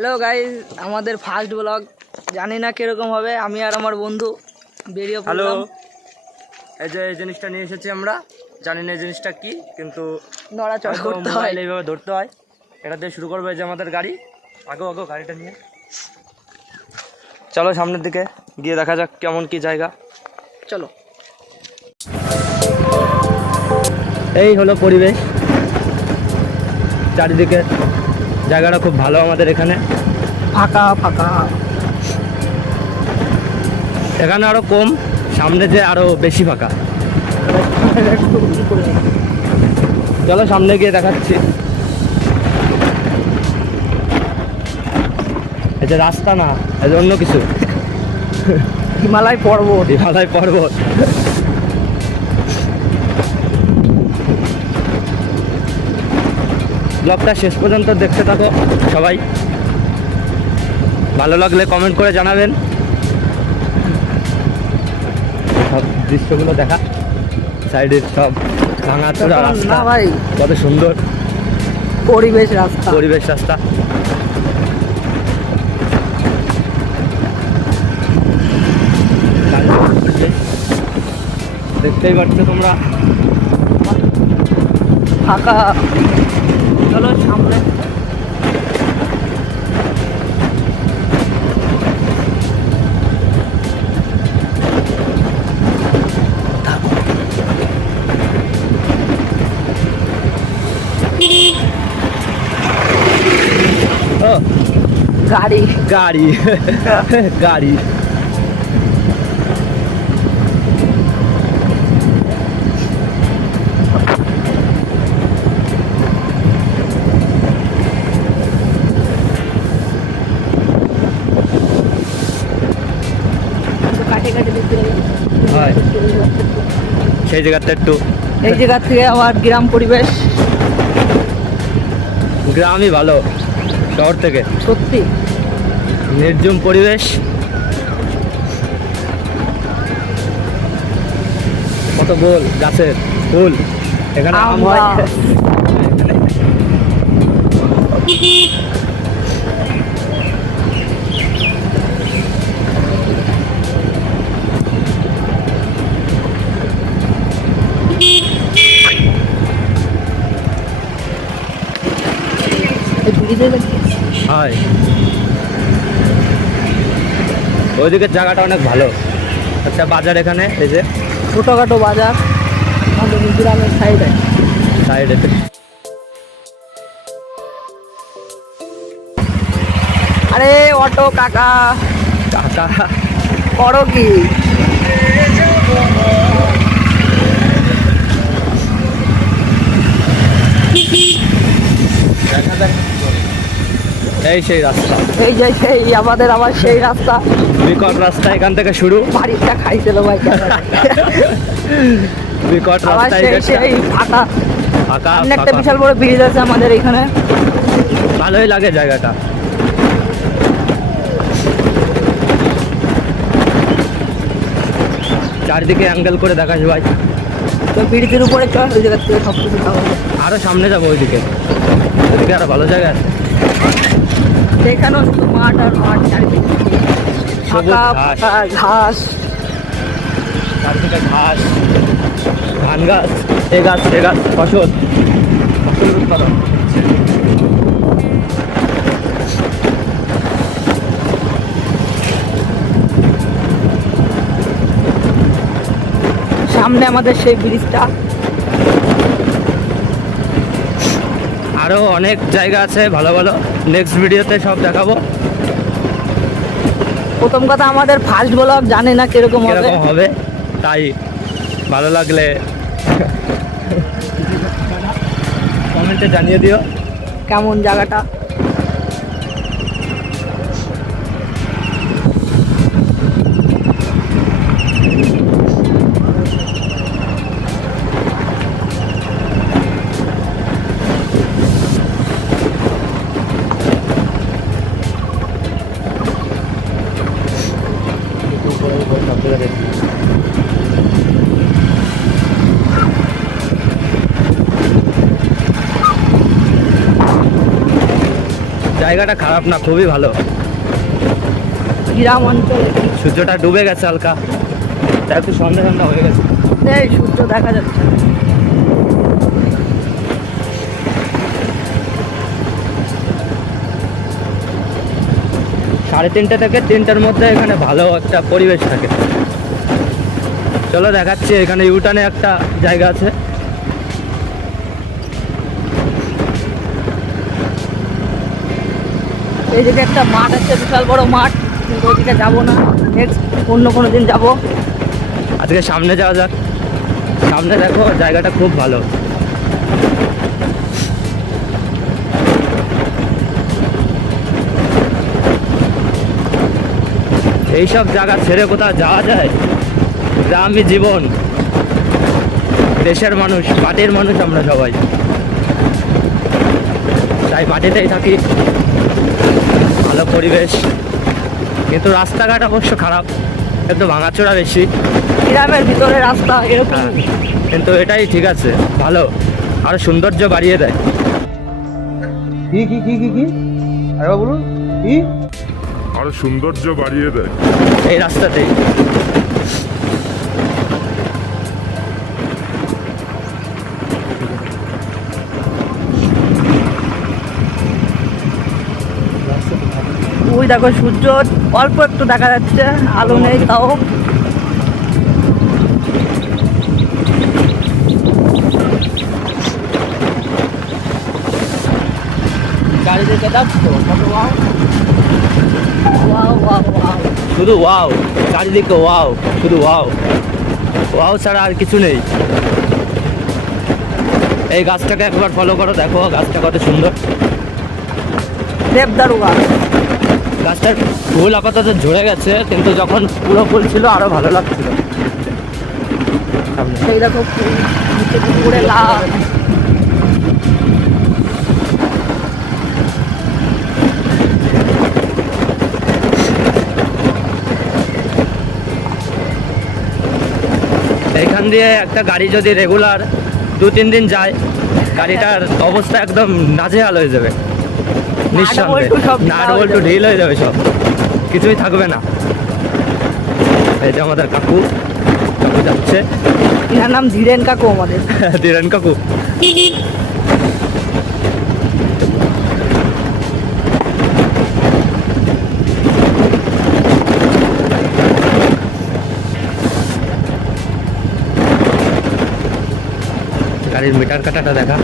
Hello guys, আমাদের first blog জানি না কিরকম হবে। আমি আর আমার বন্ধু বেরিয়ে হ্যালো, পড়লাম। এই যে এই জিনিসটা নিয়ে এসেছি আমরা, জানি না এই জিনিসটা কি, কিন্তু নড়াচড়া করতে হয়। মোবাইল এইভাবে ধরতে হয়। এটা দিয়ে শুরু করবো। এই যে আমাদের গাড়ি, আগো গাড়িটা নিয়ে চলো সামনের দিকে গিয়ে দেখা যাক কেমন কি জায়গা। চলো। এই হলো পরিবেশ, চারিদিকে জায়গাটা খুব ভালো আমাদের এখানে, ফাঁকা ফাঁকা। এখানে আরো কম, সামনে যে আরো বেশি ফাঁকা। চলো সামনে গিয়ে দেখাচ্ছি। এই যে রাস্তা না, এই যে অন্য কিছু, হিমালয় পর্বত। হিমালয় পর্বত। ব্লগটা শেষ পর্যন্ত দেখতে থাকো সবাই, ভালো লাগলে কমেন্ট করে জানাবেন। সব দৃশ্যগুলো দেখা, সাইডের সব ভাঙাচোরা রাস্তা, না ভাই, কত সুন্দর পরিবেশ রাস্তা। পরিবেশ রাস্তা। দেখতেই পাচ্ছ তোমরা, ফাঁকা। চলো সামনে। ও গাড়ি গাড়ি গাড়ি। কাটে কাটে দেখতে হয় সেই জায়গাটা একটু, এই জায়গা থেকে আমার গ্রাম পরিবেশ গ্রামই ভালো শহর থেকে। সত্যি নির্জুম পরিবেশ, কত গোল গাছের ফুল, এখানে আম হয়। হয় ওইদিকের জায়গাটা অনেক ভালো, একটা বাজার এখানে, এই যে ছোটখাটো বাজার আমাদের গ্রামের সাইডে। সাইডে। আরে অটো কাকা, কাকা করো কি? এই সেই রাস্তা, এই যে সেই আমাদের আবার সেই রাস্তা, বিকট রাস্তা এখান থেকে শুরু। বাড়িটা খাইছিল ভাই। বিকট আবার রাস্তা, সেই সেই ফাঁকা। ফাঁকা সামনে একটা ফাঁকা। বিশাল বড় ব্রিজ আছে আমাদের এখানে। ভালোই লাগে জায়গাটা। চারিদিকে অ্যাঙ্গেল করে দেখাস ভাই। তো ব্রিজের উপরে চল, ওই জায়গা থেকে সব কিছু খাওয়া যায়। আরো সামনে যাবো ওইদিকে, ওইদিকে আরো ভালো জায়গা আছে। সেখানেও শুধু মাঠ আর মাঠ, চারিদিকে সবুজ ফাঁকা ঘাস। ফাঁকা ঘাস। চারিদিকে ঘাস, ধান গাছ, এ গাছ সে গাছ, ফসল উৎপাদন। সামনে আমাদের সেই ব্রিজটা। আরো অনেক জায়গা আছে ভালো ভালো, নেক্সট ভিডিওতে সব দেখাবো। প্রথম কথা, আমাদের ফার্স্ট ব্লগ জানি না কিরকম হবে। কিরকম হবে, তাই ভালো লাগলে কমেন্টে জানিয়ে দিও কেমন জায়গাটা। জায়গাটা খারাপ না, খুবই ভালো। গ্রাম অঞ্চলে সূর্যটা ডুবে গেছে হালকা, তা একটু সন্ধ্যা সন্ধ্যা হয়ে গেছে। এই সূর্য দেখা যাচ্ছে। 3:30 থেকে 3টার মধ্যে এখানে ভালো একটা পরিবেশ থাকে। চলো দেখাচ্ছি, এখানে ইউটার্নে একটা জায়গা আছে। এইদিকে একটা মাঠ আছে, বিশাল বড় মাঠ, কিন্তু ওইদিকে যাবো না, নেক্সট অন্য কোনো দিন যাবো। আজকে সামনে যাওয়া যাক। সামনে দেখো জায়গাটা খুব ভালো। এইসব জায়গা ছেড়ে কোথাও যাওয়া যায়? গ্রামই জীবন, দেশের মানুষ, মাটির মানুষ আমরা সবাই, তাই মাটিতেই থাকি। ভালো পরিবেশ, কিন্তু রাস্তাঘাট অবশ্য খারাপ, একটু ভাঙাচোরা বেশি। গ্রামের ভিতরে রাস্তা এরকম, হ্যাঁ, কিন্তু এটাই ঠিক আছে, ভালো, আরো সৌন্দর্য বাড়িয়ে দেয়। কি কি কি কি কি আরে বলুন কি আরো সৌন্দর্য বাড়িয়ে দেয় এই রাস্তাতেই। ওই দেখো সূর্য অল্প একটু দেখা যাচ্ছে, আলো নেই তাও। গাড়ি দেখে যাচ্ছো, শুধু ওয়াও, চারিদিকে ওয়াও, শুধু ওয়াও, ওয়াও ছাড়া আর কিছু নেই। এই গাছটাকে একবার ফলো করো, দেখো গাছটা কত সুন্দর। দেবদারু গাছ। গাছটার ফুল আপাতত ঝরে গেছে, কিন্তু যখন পুরো ফুল ছিল আরো ভালো লাগছিল। সেই দেখো ফুল, নিচে পুকুরে লাল। এইখান দিয়ে একটা গাড়ি যদি রেগুলার 2-3 দিন যায়, গাড়িটার অবস্থা একদম নাজেহাল হয়ে যাবে নিঃসন্দেহে। নাট বল্টু ঢিল হয়ে যাবে, সব কিছুই থাকবে না। এই যে আমাদের কাকু, কাকু যাচ্ছে। এনার নাম ধীরেন কাকু আমাদের। ধীরেন কাকু। গাড়ির মিটার কাটাটা দেখা।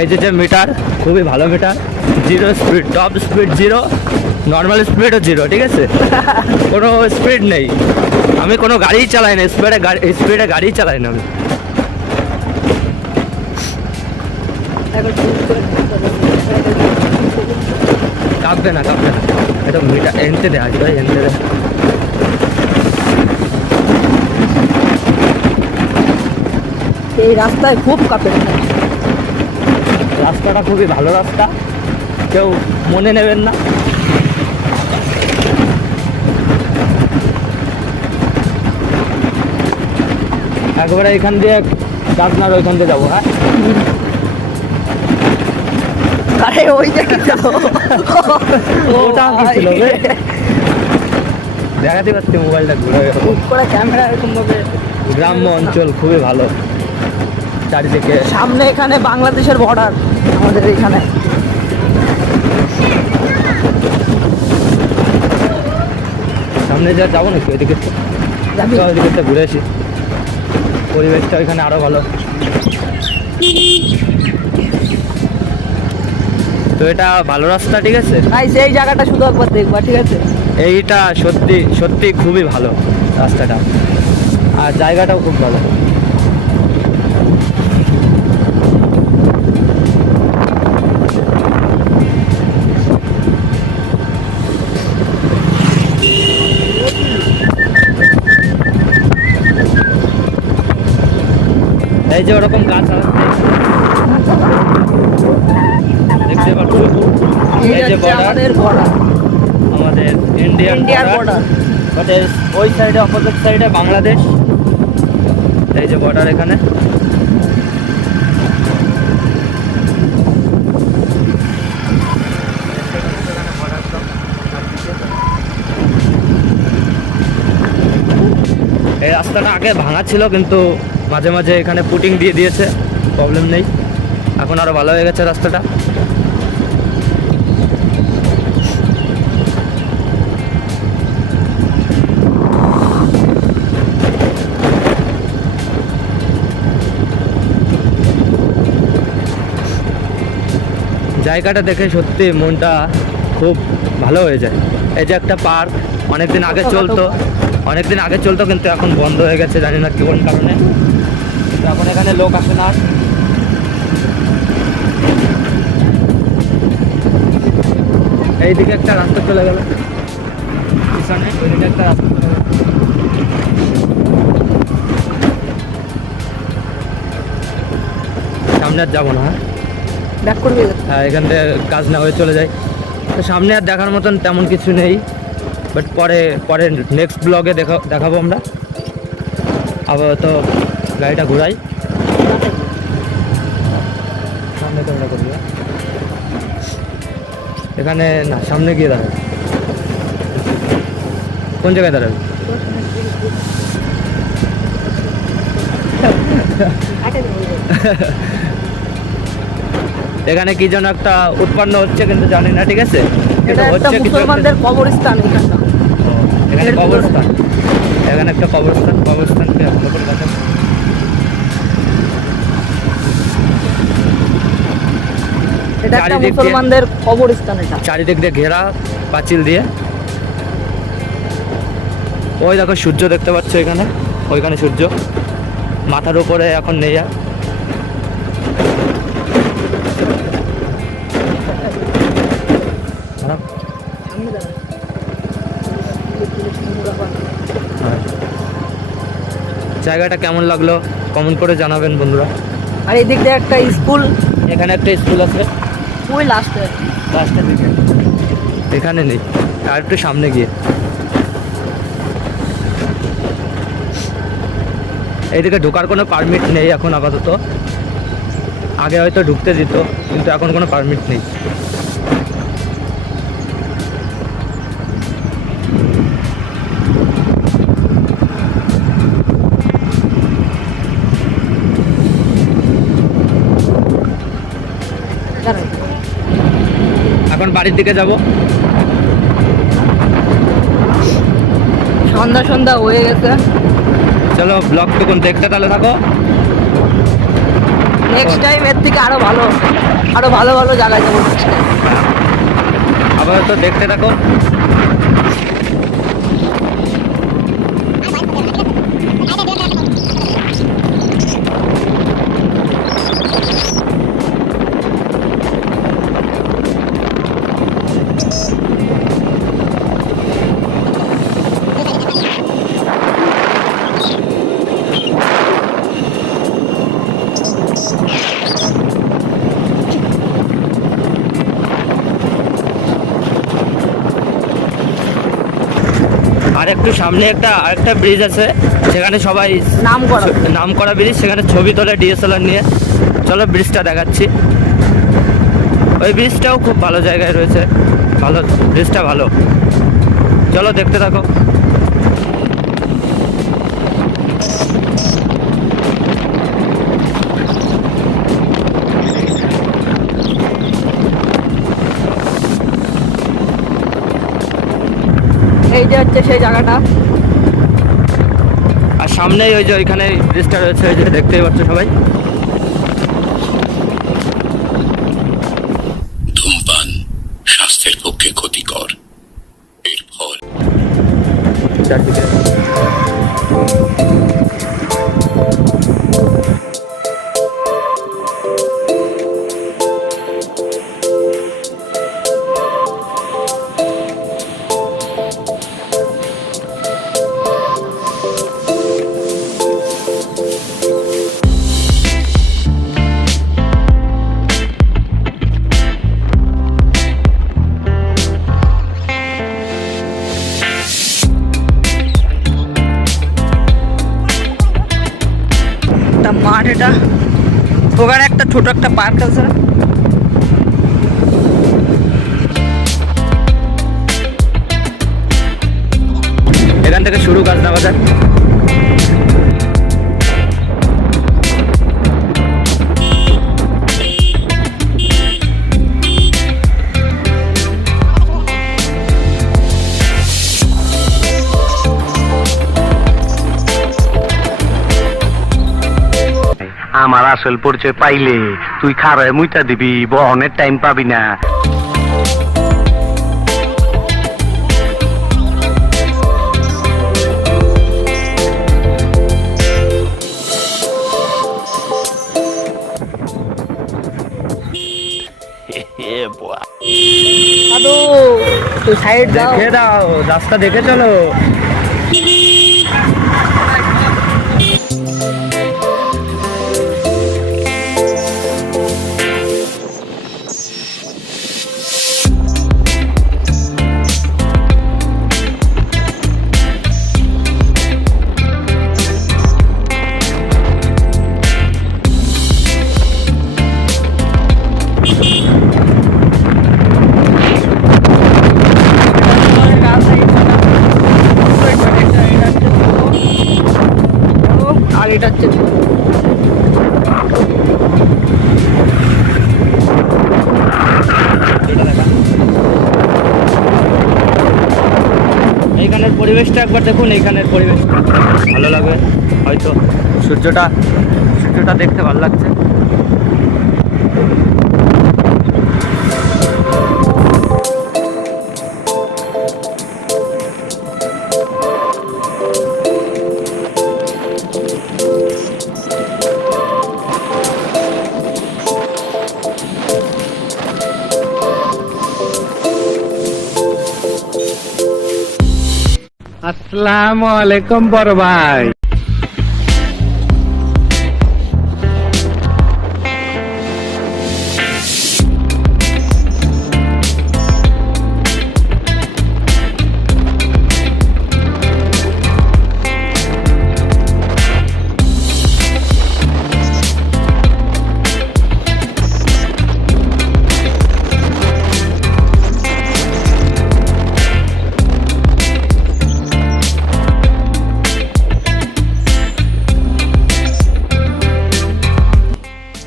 এই যে মিটার, খুবই ভালো meter. 0 speed, top speed 0, normal স্পিডও 0, ঠিক আছে? কোনো স্পিড নেই। আমি কোনো গাড়িই চালাই না, স্পিডে গাড়ি চালাই না আমি। কাঁপবে না, কাঁপবে না। এটা মিটার এনতে দেয়, আসবে এনতে দেয়। এই রাস্তায় খুব কাঁপে। রাস্তাটা খুবই ভালো রাস্তা, কেউ মনে নেবেন না। একবারে এখান দিয়ে ডাকনার ওইখান দিয়ে যাবো। হ্যাঁ, আরে ওই যে ওটা কি ছিল রে? দেখাতে পারছি মোবাইলটা ঘুরে গেল। করে ক্যামেরা এরকম ভাবে। গ্রাম্য অঞ্চল খুবই ভালো, চারিদিকে। সামনে এখানে বাংলাদেশের বর্ডার আমাদের এখানে। সামনে যা যাবো নাকি ওইদিকে? ওইদিকে ঘুরে আসি, পরিবেশটা ওইখানে আরো ভালো। তো এটা ভালো রাস্তা, ঠিক আছে? তাই সেই জায়গাটা শুধু একবার দেখবা, ঠিক আছে? এইটা সত্যি সত্যি খুবই ভালো রাস্তাটা, আর জায়গাটাও খুব ভালো। এই যে ওরকম গাছ আছে, দেখতে পাচ্ছ? এই যে আমাদের বর্ডার, আমাদের ইন্ডিয়ার বর্ডার। আমাদের ওই সাইডে, অপোজিট সাইডে বাংলাদেশ। এই যে বর্ডার এখানে। এই রাস্তাটা আগে ভাঙা ছিল, কিন্তু মাঝে মাঝে এখানে পুটিং দিয়ে দিয়েছে, প্রবলেম নেই, এখন আরও ভালো হয়ে গেছে রাস্তাটা। জায়গাটা দেখে সত্যি মনটা খুব ভালো হয়ে যায়। এই যে একটা পার্ক, অনেকদিন আগে চলতো কিন্তু এখন বন্ধ হয়ে গেছে, জানি না কোন কারণে। এখন এখানে লোক আসে না। এইদিকে একটা রাস্তা চলে গেল, পিছনে ওইদিকে একটা রাস্তা চলে গেল। সামনে আর যাবো না, ব্যাক করবে। হ্যাঁ, এখান থেকে কাজ না হয়ে চলে যায়। তো সামনে আর দেখার মতন তেমন কিছু নেই, বাট পরে নেক্সট ব্লগে দেখাবো আমরা। আবার তো গাড়িটা ঘোরাই, সামনে ক্যামেরা করবি এখানে না, সামনে গিয়ে দাঁড়াবে। কোন জায়গায় দাঁড়াবে? এখানে কি যেন একটা উৎপন্ন হচ্ছে, কিন্তু জানি না, ঠিক আছে? এটা একটা মুসলমানদের কবরস্থান। এখানে কবরস্থান, এখানে একটা কবরস্থানকে ভালো করে দেখা। এটা একটা মুসলমানদের কবরস্থান। এটা চারিদিক দিয়ে ঘেরা পাঁচিল দিয়ে। ওই দেখো সূর্য দেখতে পাচ্ছ এখানে, ওইখানে সূর্য মাথার উপরে এখন নেই আর। জায়গাটা কেমন লাগলো কমেন্ট করে জানাবেন বন্ধুরা। আর এই দিক দিয়ে একটা স্কুল, এখানে একটা স্কুল আছে, ওই লাস্টের দিকে। এখানে নেই, আর একটু সামনে গিয়ে। এইদিকে ঢোকার কোনো পারমিট নেই এখন আপাতত, আগে হয়তো ঢুকতে দিত, কিন্তু এখন কোনো পারমিট নেই। এখন বাড়ির দিকে যাব। সন্ধ্যা হয়ে গেছে। চলো ব্লগটুকুন দেখতে তাহলে থাকো। নেক্সট টাইম এর থেকে আরো ভালো ভালো জায়গায় যাবো। আপাতত দেখতে থাকো। আর একটু সামনে আরেকটা ব্রিজ আছে, সেখানে সবাই নাম করা ব্রিজ, সেখানে ছবি তোলে ডিএসএলআর নিয়ে। চলো ব্রিজটা দেখাচ্ছি। ওই ব্রিজটাও খুব ভালো জায়গায় রয়েছে, ভালো ব্রিজটা ভালো। চলো দেখতে থাকো। এইটা হচ্ছে সেই জায়গাটা, আর সামনেই ওই যে ওইখানে ব্রিজটা রয়েছে, ওই যে দেখতেই পাচ্ছ সবাই। ধূমপান স্বাস্থ্যের পক্ষে ক্ষতিকর, এর ফল চারদিকে মাঠ। এটা ওখানে একটা ছোট একটা পার্ক আছে। এখান থেকে শুরু গাছ বাজার। আমার আসল পরিচয় পাইলে তুই খারায় মুইতা দিবি, বহনের টাইম পাবি না। দাদু তুই সাইড দাও। দেখে দাও, রাস্তা দেখে চলো। আর এটা হচ্ছে এইখানের পরিবেশটা একবার দেখুন, এইখানের পরিবেশটা ভালো লাগবে হয়তো। সূর্যটা দেখতে ভালো লাগছে। আসসালামু আলাইকুম বড় ভাই।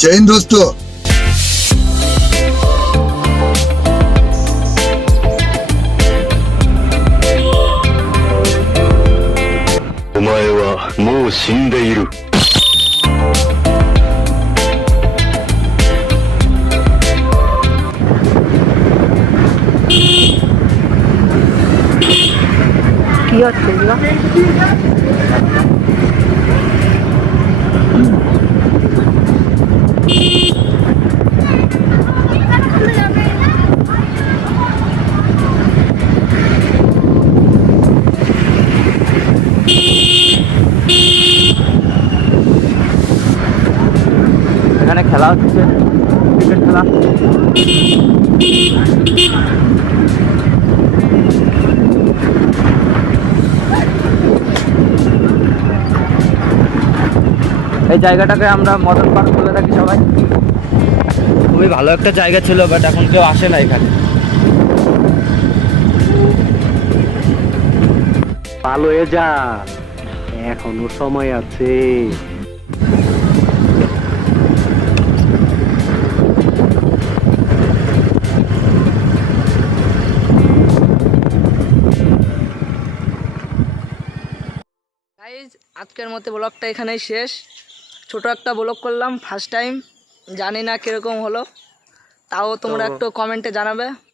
जय हिंद दोस्तों। お前はもう死んでいる。কি হচ্ছে এগুলো? এখানে খেলা হচ্ছে, ক্রিকেট খেলা। এই জায়গাটাকে আমরা মডেল পার্ক বলে থাকি সবাই। খুবই ভালো একটা জায়গা ছিল, বাট এখন কেউ আসে না এখানে। ভালো হয়ে যা, এখনো সময় আছে। গাইজ আজকের মতো ব্লগটা এখানেই শেষ। ছোট একটা ব্লগ করলাম, ফার্স্ট টাইম, জানি না কীরকম হলো, তাও তোমরা একটু কমেন্টে জানাবে।